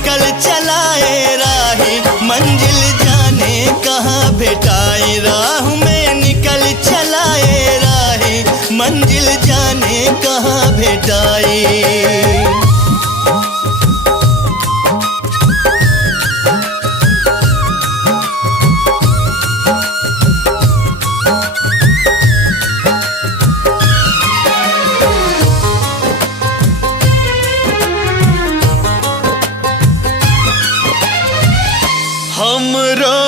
निकल चलाए राही, मंजिल जाने कहाँ भेटाई। राह में निकल चलाए राही, मंजिल जाने कहाँ भेटाई। हमरो